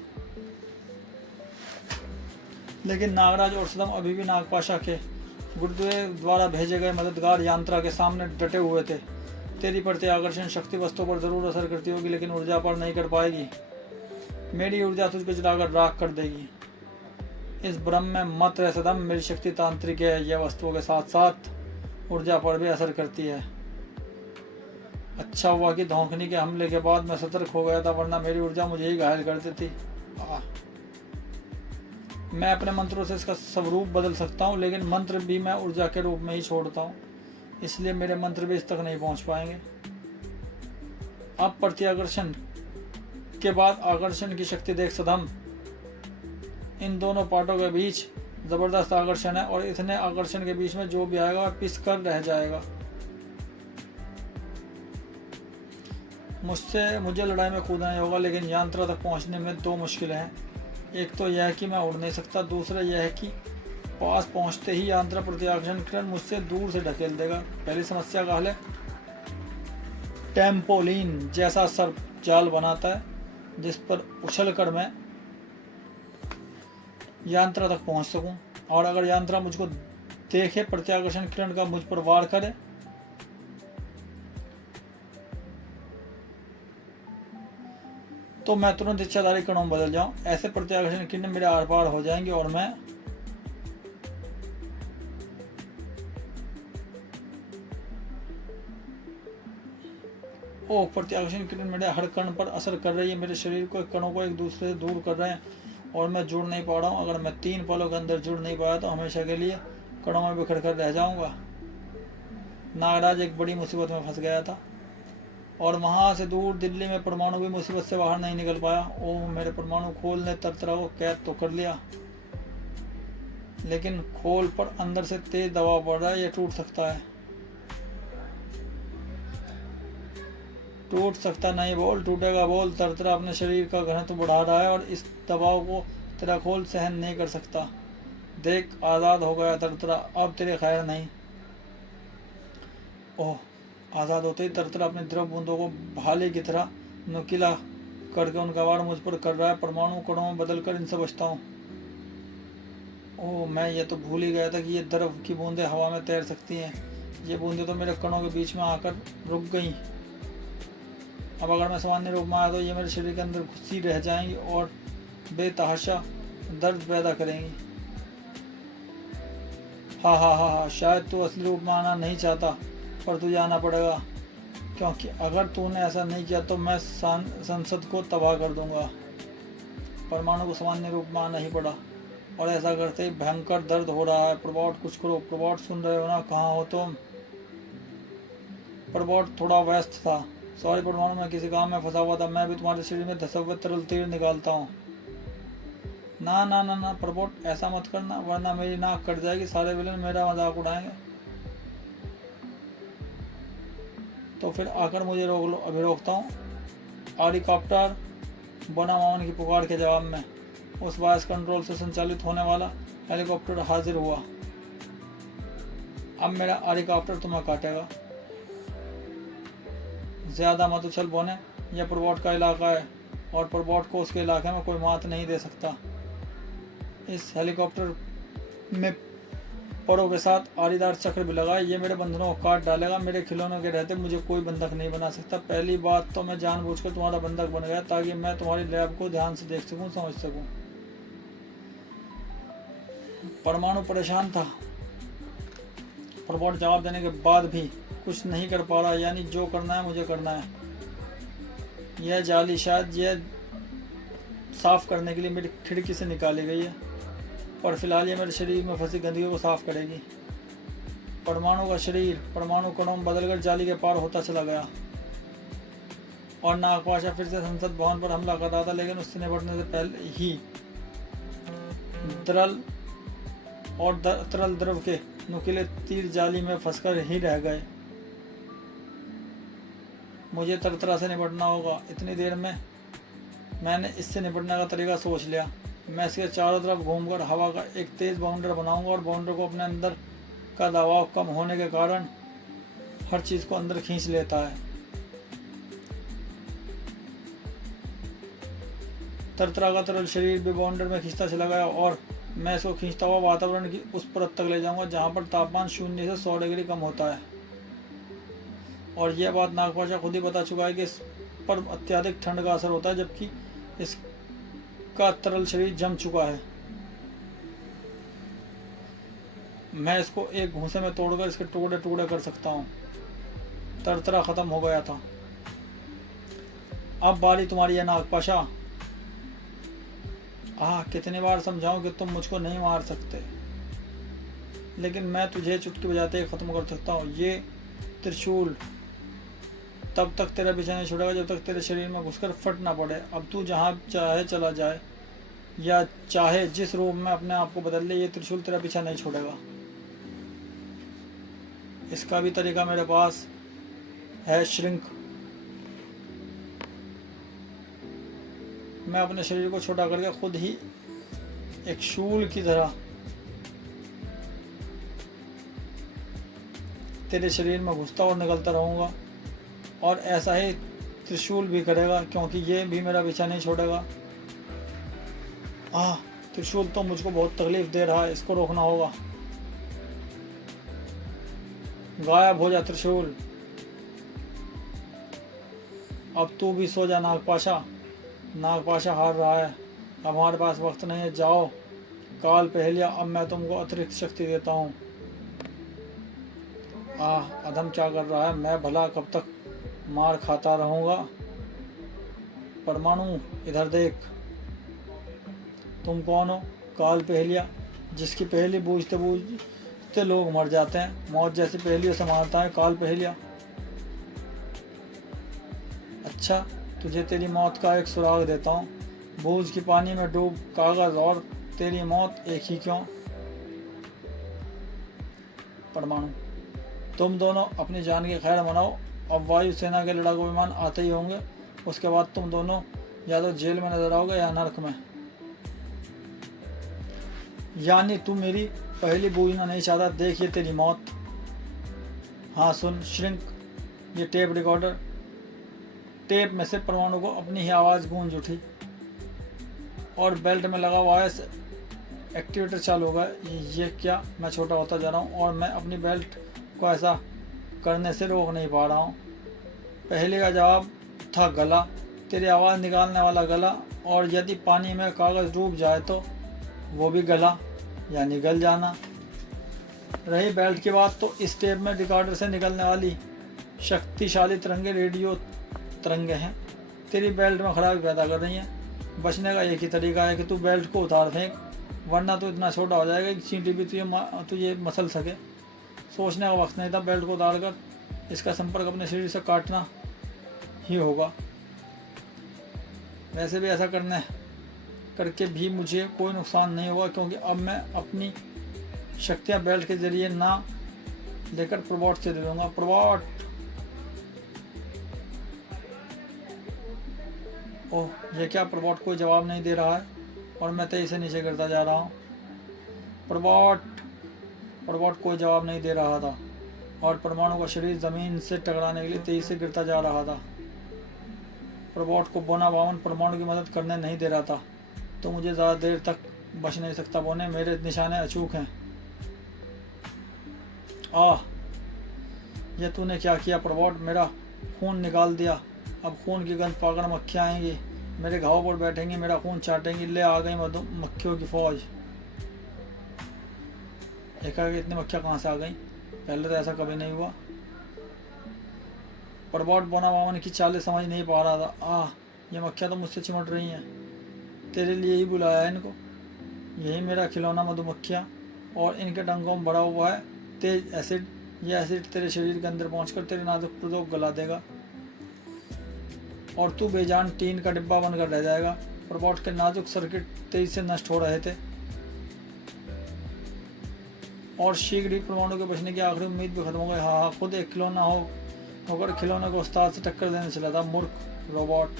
लेकिन नागराज और सदम अभी भी नागपाशा के गुरुदेव द्वारा भेजे गए मददगार यांत्रा के सामने डटे हुए थे। तेरी प्रति आकर्षण शक्ति वस्तुओं पर जरूर असर करती होगी, लेकिन ऊर्जा पर नहीं कर पाएगी। मेरी ऊर्जा तुझको जलाकर राख कर देगी। इस भ्रम में मत रह सदम, मेरी शक्ति तांत्रिक है, यह वस्तुओं के साथ साथ ऊर्जा पर भी असर करती है। अच्छा हुआ कि धौंकनी के हमले के बाद मैं सतर्क हो गया था, वरना मेरी ऊर्जा मुझे ही घायल कर देती। मैं अपने मंत्रों से इसका स्वरूप बदल सकता हूँ, लेकिन मंत्र भी मैं ऊर्जा के रूप में ही छोड़ता हूँ, इसलिए मेरे मंत्र भी इस तक नहीं पहुँच पाएंगे। अब प्रत्याकर्षण के बाद आकर्षण की शक्ति देख सदम। इन दोनों पार्टों के बीच जबरदस्त आकर्षण है, और इतने आकर्षण के बीच में जो भी आएगा वह पिस कर रह जाएगा। मुझे लड़ाई में कूदना ही होगा, लेकिन यांत्रा तक पहुंचने में 2 मुश्किलें हैं। एक तो यह है कि मैं उड़ नहीं सकता, दूसरा यह है कि पास पहुंचते ही यांत्रा प्रत्याकर्षण किरण मुझसे दूर से ढकेल देगा। पहली समस्या का हल है टेम्पोलिन जैसा सर्प जाल बनाता है, जिस पर उछल कर मैं यांत्रा तक पहुंच सकूं, और अगर यांत्रा मुझको देखे प्रत्याकर्षण किरण का मुझ पर वार करे तो मैं तुरंत इच्छाधारी कणों में बदल जाऊं। ऐसे प्रत्याकर्षण किरणें मेरे आर पार हो जाएंगी और मैं प्रत्याकर्षण किरण मेरे हर कण पर असर कर रही है, मेरे शरीर को कणों को एक दूसरे से दूर कर रहे हैं, और मैं जुड़ नहीं पा रहा हूँ। अगर मैं 3 पलों के अंदर जुड़ नहीं पाया तो हमेशा के लिए कणों में बिखर कर रह जाऊंगा। नागराज एक बड़ी मुसीबत में फंस गया था, और वहां से दूर दिल्ली में परमाणु भी मुसीबत से बाहर नहीं निकल पाया। ओह, मेरे परमाणु खोल ने तरतरा को कैद तो कर लिया, लेकिन खोल पर अंदर से तेज दबाव पड़ रहा है, यह टूट सकता है। टूट सकता नहीं बोल, टूटेगा बोल। तरतरा अपने शरीर का घनत्व बढ़ा रहा है, और इस दबाव को तेरा खोल सहन नहीं कर सकता। देख, आज़ाद हो गया तरतरा, अब तेरे खैर नहीं। ओह, आज़ाद होते ही तरतरा अपने द्रव बूंदों को भाले की तरह नुकीला करके उनका वार मुझ पर कर रहा है। परमाणु कणों में बदल कर इनसे बचता हूँ। ओह, मैं ये तो भूल ही गया था कि ये द्रव की बूंदें हवा में तैर सकती हैं। ये बूंदें तो मेरे कणों के बीच में आकर रुक गई। अब अगर मैं सामान्य रूप में आया तो ये मेरे शरीर के अंदर घुसी रह जाएंगी और बेतहाशा दर्द पैदा करेंगी। हा, शायद तू असली रूप में आना नहीं चाहता, पर तुझे आना पड़ेगा, क्योंकि अगर तूने ऐसा नहीं किया तो मैं संसद को तबाह कर दूंगा। परमाणु को सामान्य रूप में आना ही पड़ा, और ऐसा करते ही भयंकर दर्द हो रहा है। प्रबोट, कुछ करो। प्रबोट, सुन रहे हो ना? कहाँ हो तुम? प्रबोट थोड़ा व्यस्त था। सॉरी परमाणु, मैं किसी काम में फंसा हुआ था। मैं भी तुम्हारे शरीर में धसे हुए तरल तीर निकालता हूँ। ना ना ना ना प्रबोट, ऐसा मत करना, वरना मेरी नाक कट जाएगी। सारे विलेन मेरा मजाक उड़ाएंगे। तो फिर आकर मुझे रोक लो, अभी रोकता हूँ। हेलीकॉप्टर, बोना वामन की पुकार के जवाब में उस वॉइस कंट्रोल से संचालित होने वाला हेलीकॉप्टर हाजिर हुआ। अब मेरा हेलीकॉप्टर तुम्हें काटेगा। ज़्यादा मत उछल बोने, यह प्रबोट का इलाका है और प्रबोट को उसके इलाके में कोई मात नहीं दे सकता। इस हेलीकॉप्टर में परों के साथ आरीदार चक्र भी लगा है। ये मेरे बंधनों को काट डालेगा। मेरे खिलौनों के रहते मुझे कोई बंधक नहीं बना सकता। पहली बात तो मैं जानबूझकर तुम्हारा बंधक बन गया ताकि मैं तुम्हारी लैब को ध्यान से देख सकूं, समझ सकूं। परमाणु परेशान था। प्रबोट जवाब देने के बाद भी कुछ नहीं कर पा रहा, यानी जो करना है मुझे करना है। यह जाली शायद यह साफ करने के लिए मेरी खिड़की से निकाली गई है, और फिलहाल ये मेरे शरीर में फंसी गंदगी को साफ करेगी। परमाणु का शरीर परमाणु कणों में बदलकर जाली के पार होता चला गया और नागपाशा फिर से संसद भवन पर हमला कर रहा था, लेकिन उससे निपटने से पहले ही तरल द्रव के नुकीले तीर जाली में फंसकर ही रह गए। मुझे तरह से निपटना होगा। इतनी देर में मैंने इससे निपटने का तरीका सोच लिया। मैं इसके चारों तरफ घूमकर हवा का एक तेज बाउंडर बनाऊंगा और बाउंडर को अपने अंदर का दबाव कम होने के कारण हर चीज को अंदर खींच लेता है। तरतरा का तरल शरीर भी बाउंडर में खींचता चला गया और मैं इसको खींचता हुआ वातावरण की उस परत तक ले जाऊंगा जहां पर तापमान 0 से 100 डिग्री कम होता है। और यह बात नागपाशा खुद ही बता चुका है कि इस पर अत्यधिक ठंड का असर होता है, जबकि इसका तरल शरीर जम चुका है। मैं इसको एक घूंसे में तोड़कर इसके टुकड़े टुकड़े कर सकता हूँ। तरतरा खत्म हो गया था। अब बारी तुम्हारी है नागपाशा। कितनी बार समझाऊं कि तुम मुझको नहीं मार सकते, लेकिन मैं तुझे चुटकी बजाते ही खत्म कर सकता हूँ। ये त्रिशूल तब तक तेरा पीछा नहीं छोड़ेगा जब तक तेरे शरीर में घुसकर फट ना पड़े। अब तू जहाँ चाहे चला जाए या चाहे जिस रूप में अपने आप को बदल ले, ये त्रिशूल तेरा पीछा नहीं छोड़ेगा। इसका भी तरीका मेरे पास है, श्रिंक। मैं अपने शरीर को छोटा करके खुद ही एक शूल की तरह तेरे शरीर में घुसता और निकलता रहूंगा, और ऐसा ही त्रिशूल भी करेगा, क्योंकि ये भी मेरा पीछा नहीं छोड़ेगा। त्रिशूल तो मुझको बहुत तकलीफ दे रहा है, इसको रोकना होगा। गायब हो जा त्रिशूल। अब तू भी सो जा नागपाशा। नागपाशा हार रहा है। अब हमारे पास वक्त नहीं है, जाओ। काल पहेलिया, अब मैं तुमको अतिरिक्त शक्ति देता हूँ। अधम क्या कर रहा है? मैं भला कब तक मार खाता रहूँगा? परमाणु इधर देख। तुम कौन हो? काल पहेलिया, जिसकी पहेली बूझते बूझते लोग मर जाते हैं। मौत जैसी पहेलियों से मारता है काल पहेलिया। अच्छा, तुझे तेरी मौत का एक सुराग देता हूँ। बूझ की पानी में डूब कागज और तेरी मौत एक ही क्यों? परमाणु, तुम दोनों अपनी जान की खैर मनाओ। अब वायुसेना के लड़ाकू विमान आते ही होंगे। उसके बाद तुम दोनों या तो जेल में नजर आओगे या नरक में। यानी तू मेरी पहली बूझना नहीं चाहता। देख, ये तेरी मौत। हाँ सुन श्रिंक, ये टेप रिकॉर्डर। टेप में से परमाणु को अपनी ही आवाज़ गूंज उठी और बेल्ट में लगा हुआ है एक्टिवेटर चालू होगा। ये क्या? मैं छोटा होता जा रहा हूँ और मैं अपनी बेल्ट को ऐसा करने से रोक नहीं पा रहा हूँ। पहले का जवाब था गला, तेरी आवाज़ निकालने वाला गला, और यदि पानी में कागज़ डूब जाए तो वो भी गला, यानी गल जाना। रही बेल्ट की बात, तो इस टेप में रिकॉर्डर से निकलने वाली शक्तिशाली तरंगे रेडियो तरंगे हैं। तेरी बेल्ट में खराबी पैदा कर रही हैं। बचने का एक ही तरीका है कि तू बेल्ट को उतार फेंक, वरना तो इतना छोटा हो जाएगा कि चींटी भी तुझे मसल सके। सोचने का वक्त नहीं था। बेल्ट को उतार कर इसका संपर्क अपने शरीर से काटना ही होगा। वैसे भी ऐसा करके भी मुझे कोई नुकसान नहीं होगा, क्योंकि अब मैं अपनी शक्तियाँ बेल्ट के जरिए ना लेकर प्रबोट से दे दूँगा। प्रबोट, ओह ये क्या? प्रबोट कोई जवाब नहीं दे रहा है और मैं तेजी से नीचे गिरता जा रहा हूँ। प्रबोट, रोबोट कोई जवाब नहीं दे रहा था और परमाणु का शरीर जमीन से टकराने के लिए तेजी से गिरता जा रहा था। रोबोट को बोना बावन परमाणु की मदद करने नहीं दे रहा था। तो मुझे ज़्यादा देर तक बच नहीं सकता बोने, मेरे निशाने अचूक हैं। यह तूने क्या किया रोबोट? मेरा खून निकाल दिया। अब खून की गंध पाकर मक्खियाँ आएंगी, मेरे घाव पर बैठेंगी, मेरा खून चाटेंगी। ले आ गई मक्खियों की फौज। देखा कि इतनी मक्खियाँ कहाँ से आ गई? पहले तो ऐसा कभी नहीं हुआ। रोबोट बोना बावन की चालें समझ नहीं पा रहा था। ये मक्खियाँ तो मुझसे चिमट रही हैं। तेरे लिए ही बुलाया है इनको। यही मेरा खिलौना मधुमक्खियाँ, और इनके डंकों में भरा हुआ है तेज एसिड। यह एसिड तेरे शरीर के अंदर पहुंचकर तेरे नाजुक पुर्जों को गला देगा और तू बेजान टीन का डिब्बा बनकर रह जाएगा। रोबोट के नाजुक सर्किट तेजी से नष्ट हो रहे थे और शीघ्र ही परमाणु के बचने की आखिरी उम्मीद भी खत्म हो गई। खुद एक खिलौना होकर खिलौने को उस्ताद से टक्कर देने चला था। मूर्ख रोबोट।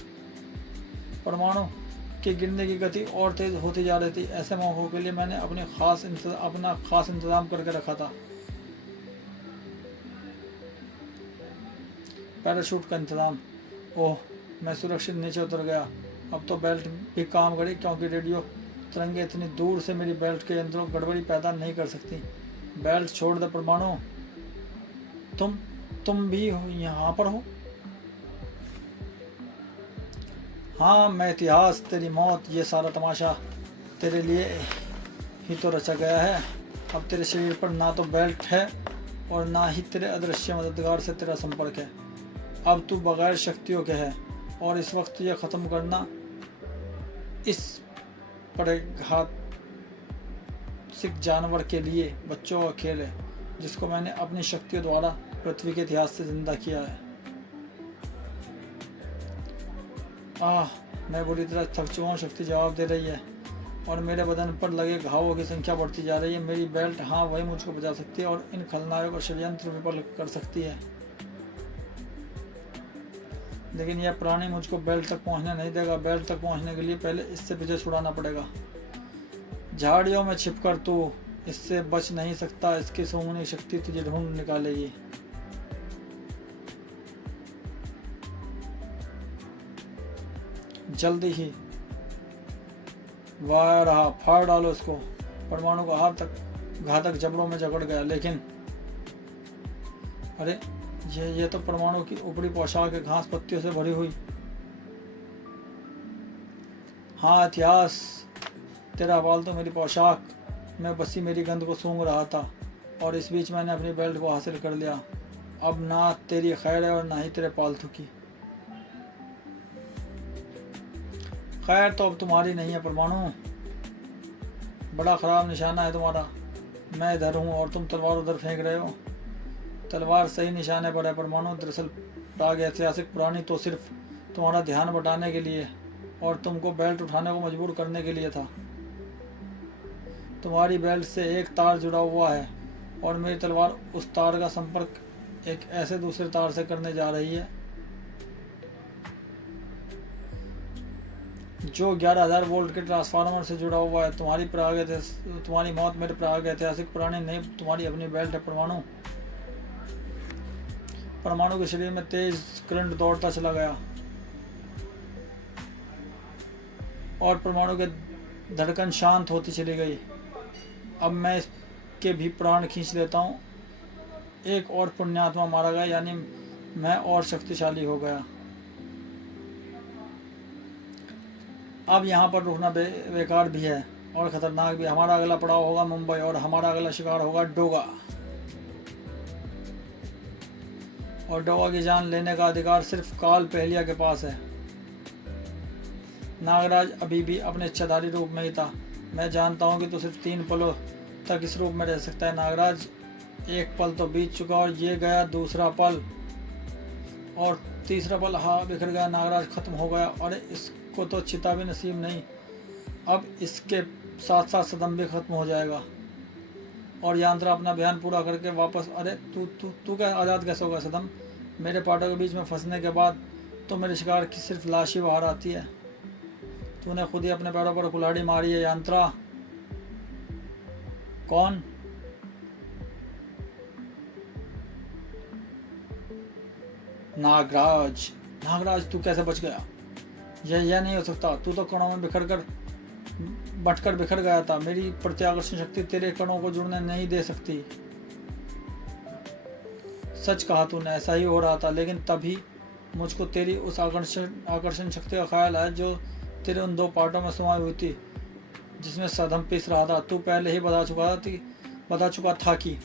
परमाणु के गिरने की गति और तेज होती जा रही थी। ऐसे मौकों के लिए मैंने अपना खास इंतजाम करके रखा था। पैराशूट का इंतजाम। ओह, मैं सुरक्षित नीचे उतर गया। अब तो बेल्ट भी काम करी, क्योंकि रेडियो तरंगे इतनी दूर से मेरी बेल्ट के यंत्रों गड़बड़ी पैदा नहीं कर सकती। बेल्ट छोड़ दे परमाणु। तुम भी यहाँ पर हो? हाँ, मैं इतिहास, तेरी मौत, ये सारा तमाशा तेरे लिए ही तो रचा गया है। अब तेरे शरीर पर ना तो बेल्ट है और ना ही तेरे अदृश्य मददगार से तेरा संपर्क है। अब तू बगैर शक्तियों के है और इस वक्त तुझे ख़त्म करना इस पड़ेघात सिख जानवर के लिए बच्चों का खेल है, जिसको मैंने अपनी शक्तियों द्वारा पृथ्वी के इतिहास से जिंदा किया है। मैं बुरी तरह थक चुका हूँ। शक्ति जवाब दे रही है और मेरे बदन पर लगे घावों की संख्या बढ़ती जा रही है। मेरी बेल्ट, हाँ, वही मुझको बचा सकती है और इन खलनायकों को षड्यंत्र विफल कर सकती है, लेकिन यह प्राणी मुझको बेल्ट तक पहुंचने नहीं देगा। बेल्ट तक पहुंचने के लिए पहले इससे पीछे छुड़ाना पड़ेगा। झाड़ियों में छिपकर तू इससे बच नहीं सकता। इसकी सूंघने की शक्ति तुझे ढूंढ निकालेगी। जल्दी ही। वाह रहा, फाड़ डालो इसको। परमाणु का हाथ तक घातक जबड़ों में जकड़ गया, लेकिन अरे ये तो परमाणु की ऊपरी पोशाक है, घास पत्तियों से भरी हुई। हाँ, इतिहास, तेरा बाल तो मेरी पोशाक में बसी मेरी गंध को सूंघ रहा था और इस बीच मैंने अपनी बेल्ट को हासिल कर लिया। अब ना तेरी खैर है और ना ही तेरे पालतू की। खैर तो अब तुम्हारी नहीं है परमाणु। बड़ा खराब निशाना है तुम्हारा। मैं इधर हूँ और तुम तलवार उधर फेंक रहे हो। तलवार सही निशाने पर है परमाणु। दरअसल प्राग ऐतिहासिक प्राणी तो सिर्फ तुम्हारा ध्यान बटाने के लिए और तुमको बेल्ट उठाने को मजबूर करने के लिए था। तुम्हारी बेल्ट से एक तार जुड़ा हुआ है और मेरी तलवार उस तार का संपर्क एक ऐसे दूसरे तार से करने जा रही है जो 11,000 वोल्ट के ट्रांसफार्मर से जुड़ा हुआ है। तुम्हारी मौत मेरे प्राग ऐतिहासिक प्राणी नहीं, तुम्हारी अपनी बेल्ट है परमाणु। परमाणु के शरीर में तेज करंट दौड़ता चला गया और परमाणु के धड़कन शांत होती चली गई। अब मैं इसके भी प्राण खींच लेता हूँ। एक और पुण्यात्मा मारा गया, यानी मैं और शक्तिशाली हो गया। अब यहाँ पर रुकना बेकार भी है और खतरनाक भी। हमारा अगला पड़ाव होगा मुंबई और हमारा अगला शिकार होगा डोगा। और डोगा की जान लेने का अधिकार सिर्फ काल पहलिया के पास है। नागराज अभी भी अपने इच्छाधारी रूप में ही था। मैं जानता हूँ कि तू सिर्फ 3 पलों तक इस रूप में रह सकता है नागराज। एक पल तो बीत चुका और ये गया दूसरा पल और तीसरा पल। हाँ, बिखर गया नागराज, खत्म हो गया। अरे इसको तो चिता भी नसीब नहीं। अब इसके साथ साथ सदम भी खत्म हो जाएगा और यांत्रा अपना बयान पूरा करके वापस। अरे तू क्या आज़ाद कैसे होगा सदम? मेरे पाटों के बीच में फंसने के बाद तो मेरे शिकार की सिर्फ लाश ही बाहर आती है। तूने खुद ही अपने पैरों पर कुल्हाड़ी मारी है यांत्रा। कौन? नागराज, नागराज तू कैसे बच गया? यह नहीं हो सकता, तू तो कणों में बटकर बिखर गया था। मेरी प्रत्याकर्षण शक्ति तेरे कणों को जुड़ने नहीं दे सकती। सच कहा तूने, ऐसा ही हो रहा था, लेकिन तभी मुझको तेरी उस आकर्षण शक्ति का ख्याल आया जो तेरे उन दो पार्टों में समाई हुई थी जिसमें सदम पीस रहा था। तू पहले ही बता चुका था कि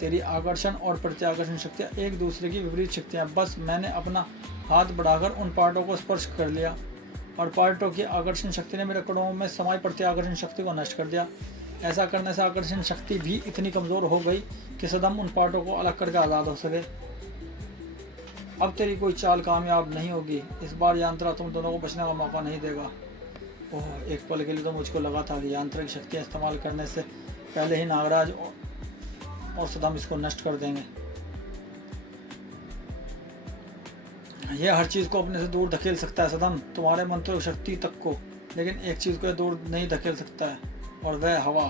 तेरी आकर्षण और प्रत्याकर्षण शक्तियाँ एक दूसरे की विपरीत शक्तियाँ। बस मैंने अपना हाथ बढ़ाकर उन पार्टों को स्पर्श कर लिया और पार्टों की आकर्षण शक्ति ने मेरे कणों में समाई प्रत्याकर्षण शक्ति को नष्ट कर दिया। ऐसा करने से आकर्षण शक्ति भी इतनी कमज़ोर हो गई कि सदम उन पार्टों को अलग करके आज़ाद हो सके। अब तेरी कोई चाल कामयाब नहीं होगी। इस बार यांत्रा तुम दोनों को बचने का मौका नहीं देगा। ओह, एक पल के लिए तो मुझको लगा था कि यांत्रिक शक्तियाँ इस्तेमाल करने से पहले ही नागराज और सदम इसको नष्ट कर देंगे। यह हर चीज़ को अपने से दूर धकेल सकता है सदम, तुम्हारे मंत्र शक्ति तक को, लेकिन एक चीज़ को दूर नहीं धकेल सकता है, और वह हवा,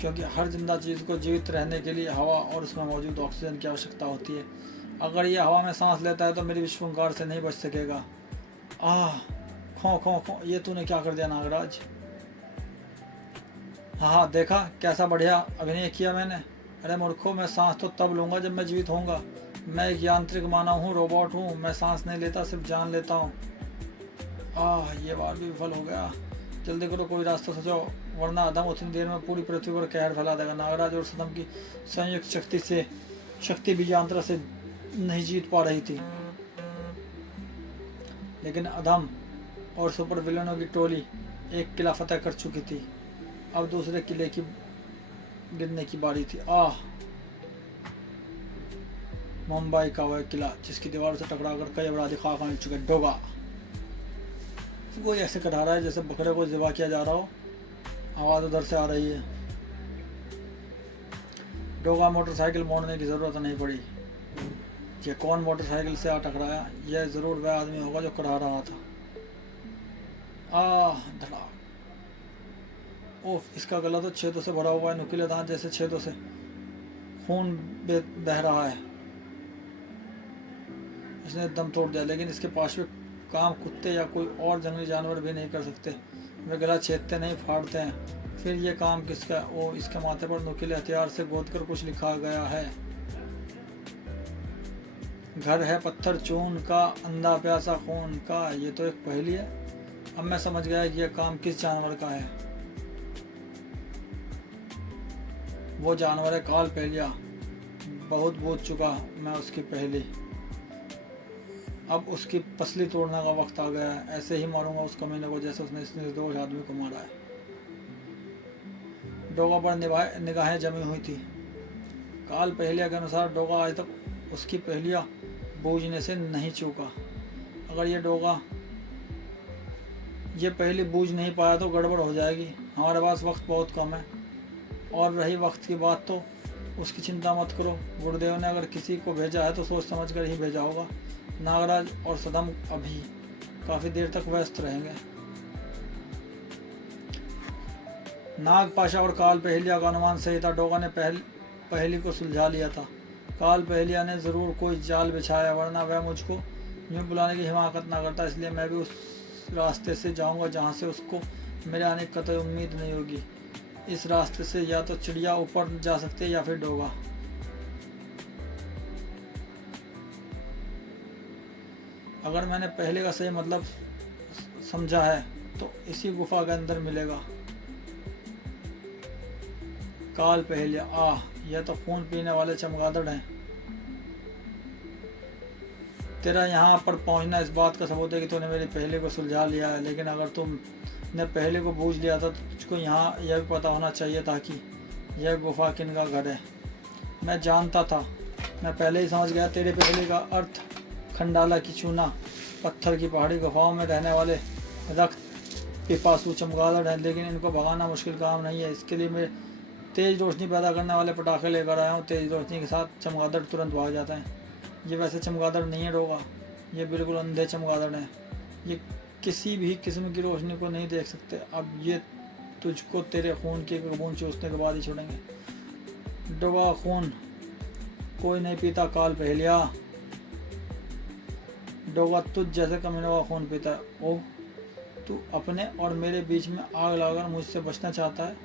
क्योंकि हर जिंदा चीज़ को जीवित रहने के लिए हवा और उसमें मौजूद ऑक्सीजन की आवश्यकता होती है। अगर यह हवा में सांस लेता है तो मेरी विश्वंकार से नहीं बच सकेगा। खो खो खो, ये तूने क्या कर दिया नागराज? हाँ, देखा कैसा बढ़िया अभिनय किया मैंने। अरे मूर्खों, मैं सांस तो तब लूँगा जब मैं जीवित होऊंगा। मैं एक यांत्रिक मानव हूँ, रोबोट हूँ। मैं सांस नहीं लेता, सिर्फ जान लेता हूँ। ये बार भी विफल हो गया। जल्दी करो, कोई रास्ता सोचो, वरना अधम उतनी देर में पूरी पृथ्वी पर कहर फैला देगा। नागराज और सदम की संयुक्त शक्ति भी यांत्रा से नहीं जीत पा रही थी, लेकिन अधम और सुपर विलनों की टोली एक किला फतेह कर चुकी थी। अब दूसरे किले की गिरने की बारी थी। मुंबई का वह किला जिसकी दीवार से टकराकर कई अपराधी खाक मिल चुके। डोगा कोई ऐसे करा रहा है जैसे बकरे को ज़िबा किया जा रहा हो। आवाज़ उधर से आ रही है। डोगा मोटरसाइकिल मोड़ने की ज़रूरत नहीं पड़ी। ये कौन मोटरसाइकिल से आ टकराया? यह ज़रूर वह आदमी होगा जो करा रहा था। धड़ाक। ओह, इसका गला तो छेदों से भरा हुआ है, नुकीले दांत जैसे छेदों से खून बह रहा है। इसने दम तोड़ दिया, लेकिन इसके पास में काम कुत्ते या कोई और जंगली जानवर भी नहीं कर सकते। वे गला छेदते नहीं, फाड़ते हैं। फिर ये काम किसका? ओ, इसके माथे पर नुकीले हथियार से गोदकर कुछ लिखा गया है। घर है पत्थर चून का, अंधा प्यासा खून का। ये तो एक पहेली है। अब मैं समझ गया कि यह काम किस जानवर का है। वो जानवर है काल पहलिया। बहुत बूझ चुका मैं उसकी पहेली। अब उसकी पसली तोड़ने का वक्त आ गया है। ऐसे ही मारूंगा उस कमीने को जैसे उसने इस निर्दोष आदमी को मारा है। डोगा पर निगाहें जमी हुई थी। काल पहेलिया के अनुसार डोगा आज तक उसकी पहेलियां बूझने से नहीं चूका। अगर ये पहली बूझ नहीं पाया तो गड़बड़ हो जाएगी। हमारे पास वक्त बहुत कम है, और रही वक्त की बात तो उसकी चिंता मत करो। गुरुदेव ने अगर किसी को भेजा है तो सोच समझ कर ही भेजा होगा। नागराज और सदम अभी काफी देर तक व्यस्त रहेंगे। नाग पाशा और काल पहेलिया का अनुमान सही था। डोगा ने पहेली को सुलझा लिया था। काल पहेलिया ने जरूर कोई जाल बिछाया, वरना वह मुझको यूं बुलाने की हिमाकत ना करता। इसलिए मैं भी उस रास्ते से जाऊंगा जहां से उसको मेरे आने की कतई उम्मीद नहीं होगी। इस रास्ते से या तो चिड़िया ऊपर जा सकती है या फिर डोगा। अगर मैंने पहले का सही मतलब समझा है तो इसी गुफा के अंदर मिलेगा। काल पहेलिया। यह तो खून पीने वाले चमगादड़ हैं। तेरा यहाँ पर पहुँचना इस बात का सबूत है कि तूने मेरी पहेली को सुलझा लिया है। लेकिन अगर तुमने पहेली को बूझ लिया था तो तुझको यहाँ यह भी पता होना चाहिए था कि यह गुफा किन का घर है। मैं जानता था, मैं पहले ही समझ गया। तेरी पहेली का अर्थ खंडाला की चूना पत्थर की पहाड़ी गुफाओं में रहने वाले रक्त पिपासु चमगादड़ हैं। लेकिन इनको भगाना मुश्किल काम नहीं है। इसके लिए मैं तेज़ रोशनी पैदा करने वाले पटाखे लेकर आया हूँ। तेज़ रोशनी के साथ चमगादड़ तुरंत भाग जाते हैं। ये वैसे चमगादड़ नहीं है डोगा, ये बिल्कुल अंधे चमगादड़ हैं। ये किसी भी किस्म की रोशनी को नहीं देख सकते। अब ये तुझको तेरे खून की एक बूंद चूसने के बाद ही छोड़ेंगे। डोगा खून कोई नहीं पीता काल पहेलिया। डोगा तुझ जैसे कमीनों का खून पीता है। ओह, तू अपने और मेरे बीच में आग लगाकर मुझसे बचना चाहता है?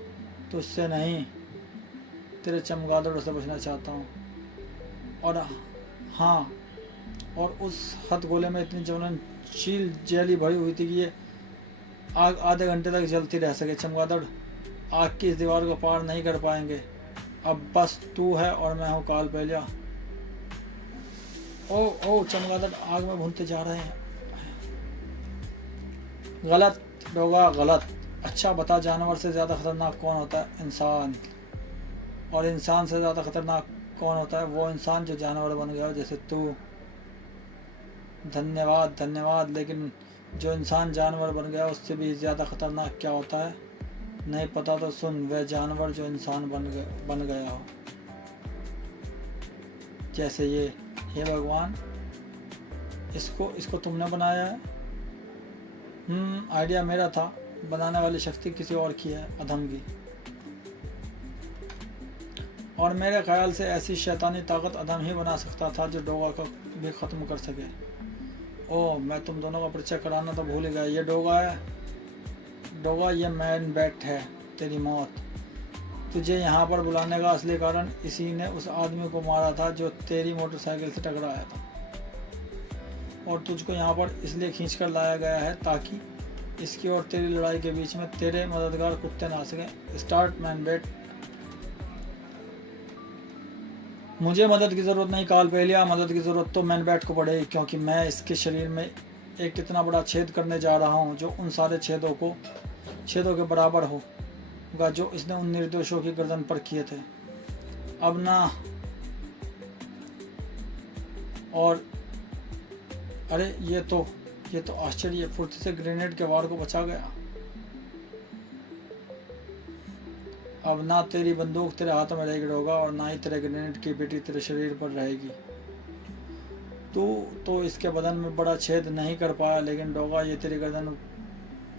तुझसे नहीं, तेरे चमगादड़ों से बचना चाहता हूँ। और हाँ, और उस हथगोले में इतनी ज्वलनशील जेली भरी हुई थी कि ये आग आधे घंटे तक जलती रह सके। चमगादड़ आग की इस दीवार को पार नहीं कर पाएंगे। अब बस तू है और मैं हूँ काल पहलिया। ओ ओ, चमगादड़ आग में भूनते जा रहे हैं। गलत डोगा, गलत। अच्छा बता, जानवर से ज़्यादा खतरनाक कौन होता है? इंसान। और इंसान से ज़्यादा खतरनाक कौन होता है? वो इंसान जो जानवर बन गया हो, जैसे तू। धन्यवाद धन्यवाद, लेकिन जो इंसान जानवर बन गया उससे भी ज़्यादा खतरनाक क्या होता है? नहीं पता तो सुन, वह जानवर जो इंसान बन गया हो, जैसे ये। हे भगवान, इसको तुमने बनाया है? आइडिया मेरा था, बनाने वाली शक्ति किसी और की है, अधम की। और मेरे ख्याल से ऐसी शैतानी ताकत अधम ही बना सकता था जो डोगा को भी ख़त्म कर सके। ओह, मैं तुम दोनों का परिचय कराना तो भूल ही गया। ये डोगा है। डोगा, ये मैन बैट है, तेरी मौत। तुझे यहाँ पर बुलाने का असली कारण इसी ने उस आदमी को मारा था जो तेरी मोटरसाइकिल से टकराया था, और तुझको यहाँ पर इसलिए खींच कर लाया गया है ताकि इसकी और तेरी लड़ाई के बीच में तेरे मददगार कुत्ते ना आ सकें। Start man bat. मुझे मदद की ज़रूरत नहीं काल पहलिया, मदद की ज़रूरत तो मैन बैट को पड़ेगी, क्योंकि मैं इसके शरीर में एक इतना बड़ा छेद करने जा रहा हूँ जो उन सारे छेदों के बराबर होगा जो इसने उन निर्दोषों की गर्दन पर किए थे। अब ना। और अरे, ये तो आश्चर्य, फुर्ती से ग्रेनेड के वार को बचा गया। अब ना तेरी बंदूक तेरे हाथों में रहेगी डोगा, और ना ही तेरे ग्रेनेड की बेटी तेरे शरीर पर रहेगी। तू तो इसके बदन में बड़ा छेद नहीं कर पाया, लेकिन डोगा ये तेरी गर्दन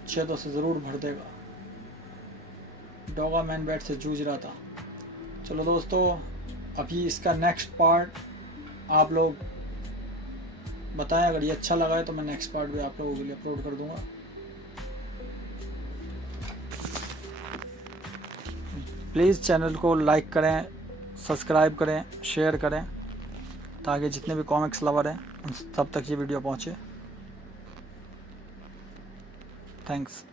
छेदों से ज़रूर भर देगा। डोगा मैन बैट से जूझ रहा था। चलो दोस्तों, अभी इसका नेक्स्ट पार्ट आप लोग बताएं। अगर ये अच्छा लगा है तो मैं नेक्स्ट पार्ट भी आप लोगों के लिए अपलोड कर दूंगा। प्लीज़ चैनल को लाइक करें, सब्सक्राइब करें, शेयर करें, ताकि जितने भी कॉमिक्स लवर हैं उन सब तक ये वीडियो पहुंचे। थैंक्स।